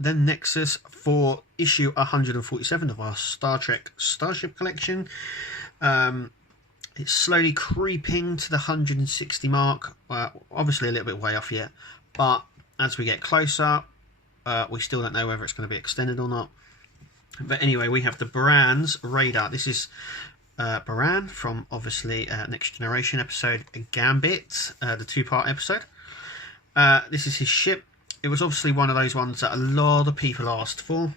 the Nexus for issue 147 of our Star Trek Starship collection. It's slowly creeping to the 160 mark. Obviously a little bit way off yet, but as we get closer, we still don't know whether it's going to be extended or not. But anyway, we have the Baran's radar. This is Baran from obviously Next Generation episode Gambit, the two-part episode. This is his ship. It was obviously one of those ones that a lot of people asked for,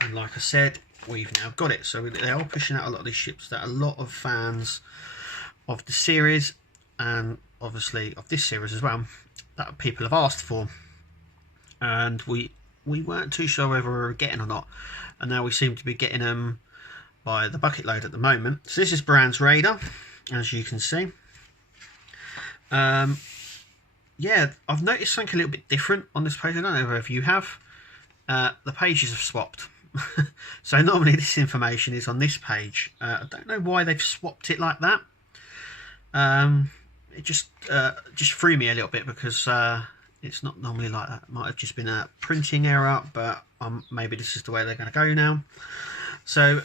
and like I said, we've now got it. So they are pushing out a lot of these ships that a lot of fans of the series, and obviously of this series as well, that people have asked for, and we weren't too sure whether we were getting or not, and now we seem to be getting them by the bucket load at the moment. So this is Baran's radar, as you can see. Yeah, I've noticed something a little bit different on this page. I don't know if you have. The pages have swapped. So normally this information is on this page. I don't know why they've swapped it like that. It just threw me a little bit, because it's not normally like that. It might have just been a printing error, but maybe this is the way they're going to go now. So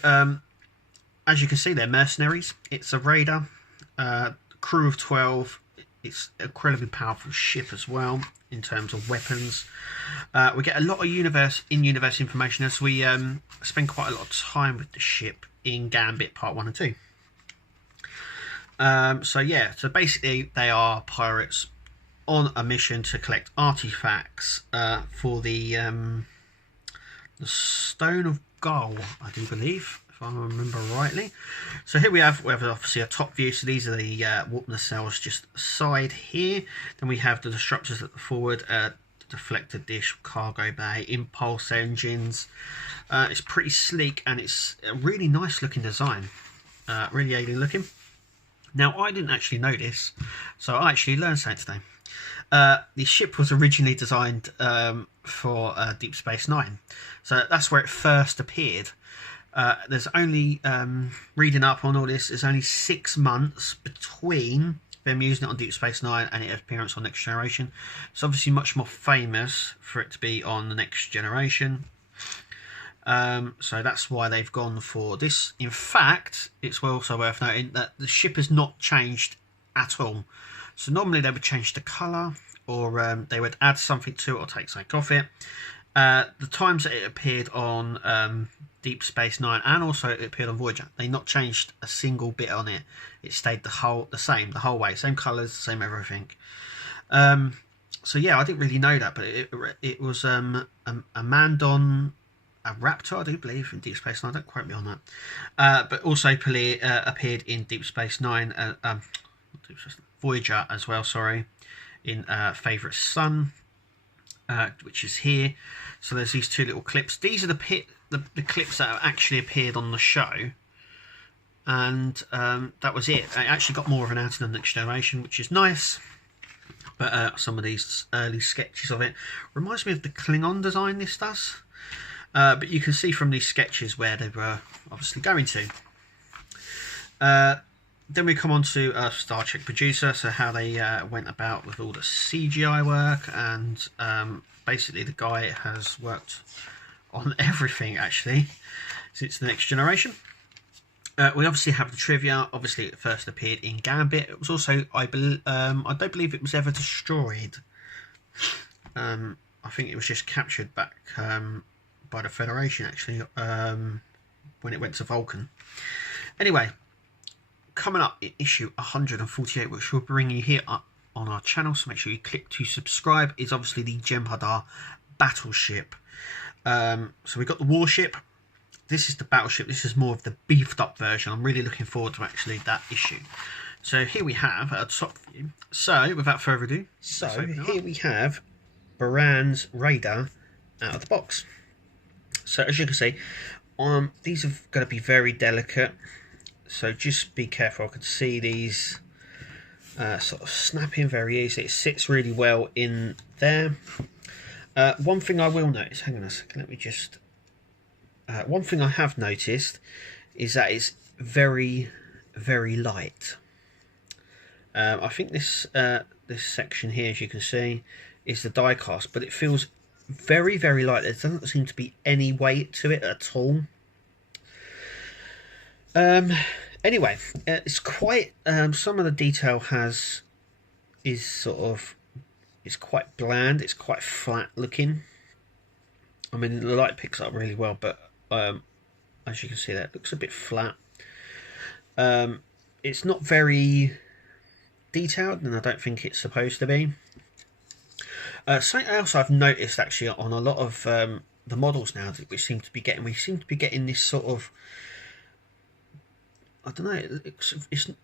as you can see, they're mercenaries. It's a raider, crew of 12. It's an incredibly powerful ship as well in terms of weapons. We get a lot of in-universe information as we spend quite a lot of time with the ship in Gambit Part 1 and 2. So yeah, so basically they are pirates on a mission to collect artifacts for the Stone of Gull, I do believe, if I remember rightly. So here we have obviously a top view. So these are the warp nacelles just side here. Then we have the disruptors at the forward, the deflector dish, cargo bay, impulse engines. It's pretty sleek, and it's a really nice looking design, really alien looking. Now I didn't actually know this, so I actually learned something today. The ship was originally designed for Deep Space Nine, so that's where it first appeared. There's only, reading up on all this, there's only 6 months between them using it on Deep Space Nine and its appearance on Next Generation. It's obviously much more famous for it to be on the Next Generation. So that's why they've gone for this. In fact, it's also worth noting that the ship has not changed at all. So normally they would change the colour, or they would add something to it or take something off it. The times that it appeared on Deep Space Nine, and also it appeared on Voyager, they not changed a single bit on it. It stayed the same the whole way, same colours, same everything. So yeah, I didn't really know that, but it was a Mandon, a Raptor, I do believe, in Deep Space Nine. Don't quote me on that. But also appeared in Deep Space Nine, Voyager as well. Sorry, in Favourite Son, which is here. So there's these two little clips. These are the clips that have actually appeared on the show, and that was it. It actually got more of an out in the Next Generation, which is nice. But some of these early sketches of it reminds me of the Klingon design. This does. But you can see from these sketches where they were obviously going to. Then we come on to Star Trek producer, so how they went about with all the CGI work, and basically the guy has worked on everything actually since the Next Generation. We obviously have the trivia. Obviously it first appeared in Gambit. It was also, I don't believe it was ever destroyed. I think it was just captured back by the Federation actually, when it went to Vulcan. Anyway, coming up in issue 148, which we'll bring you here up on our channel, so make sure you click to subscribe, is obviously the Jem'Hadar battleship. So we've got the warship. This is the battleship. This is more of the beefed up version. I'm really looking forward to actually that issue. So here we have a top view. So without further ado, here we have Baran's radar out of the box. So as you can see, these are going to be very delicate, so just be careful. I can see these sort of snapping very easily. It sits really well in there. One thing I will notice, hang on a second, let me just, one thing I have noticed is that it's very, very light. I think this this section here, as you can see, is the die cast, but it feels very, very light. There doesn't seem to be any weight to it at all. Anyway, it's quite some of the detail is quite bland. It's quite flat looking. I mean, the light picks up really well, but as you can see, that looks a bit flat. It's not very detailed, and I don't think it's supposed to be. Something else I've noticed actually on a lot of the models now that we seem to be getting this sort of, I don't know,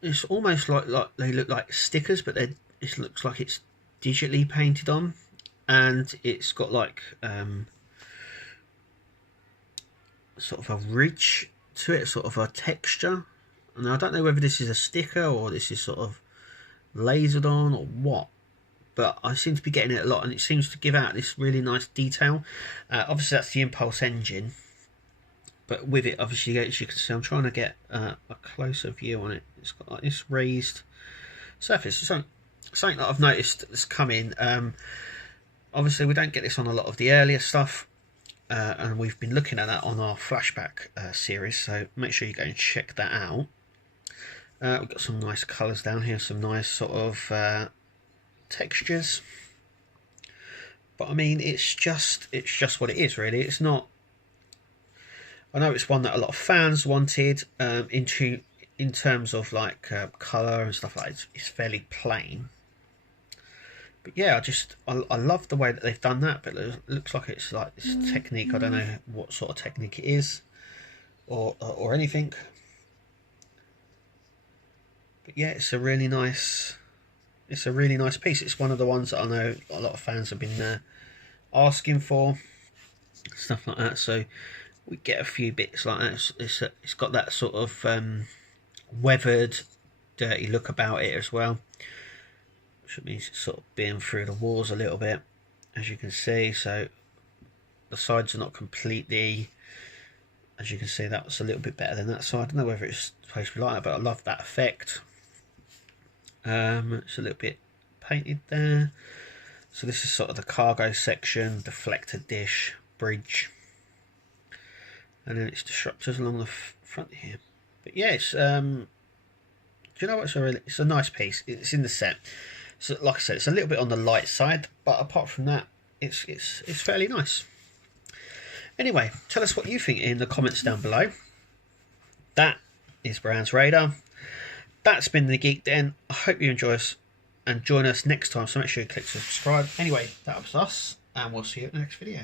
it's almost like they look like stickers, but it looks like it's digitally painted on, and it's got like sort of a ridge to it, sort of a texture. And I don't know whether this is a sticker or this is sort of lasered on or what, but I seem to be getting it a lot, and it seems to give out this really nice detail. Obviously that's the impulse engine, but with it, obviously, as you can see, I'm trying to get a closer view on it. It's got like this raised surface. Something that I've noticed that's coming. Obviously we don't get this on a lot of the earlier stuff, and we've been looking at that on our flashback series, so make sure you go and check that out. We've got some nice colours down here, some nice sort of textures, but I mean, it's just what it is, really. It's not, I know it's one that a lot of fans wanted, in terms of like colour and stuff like that. It's fairly plain, but yeah, I love the way that they've done that. But it looks like it's like this technique. I don't know what sort of technique it is, or anything. But yeah, it's a really nice piece. It's one of the ones that I know a lot of fans have been asking for, stuff like that. So we get a few bits like that. It's got that sort of weathered, dirty look about it as well, which means it's sort of been through the walls a little bit, as you can see. So the sides are not completely, as you can see, that was a little bit better than that side. I don't know whether it's supposed to be like that, but I love that effect. It's a little bit painted there. So this is sort of the cargo section, deflector dish, bridge, and then it's disruptors along the front here. But yeah, it's do you know what? It's a nice piece. It's in the set. So like I said, it's a little bit on the light side, but apart from that, it's fairly nice. Anyway, tell us what you think in the comments down below. That is Baran's radar. That's been the Geek Den. I hope you enjoy us and join us next time. So make sure you click subscribe. Anyway, that was us, and we'll see you at the next video.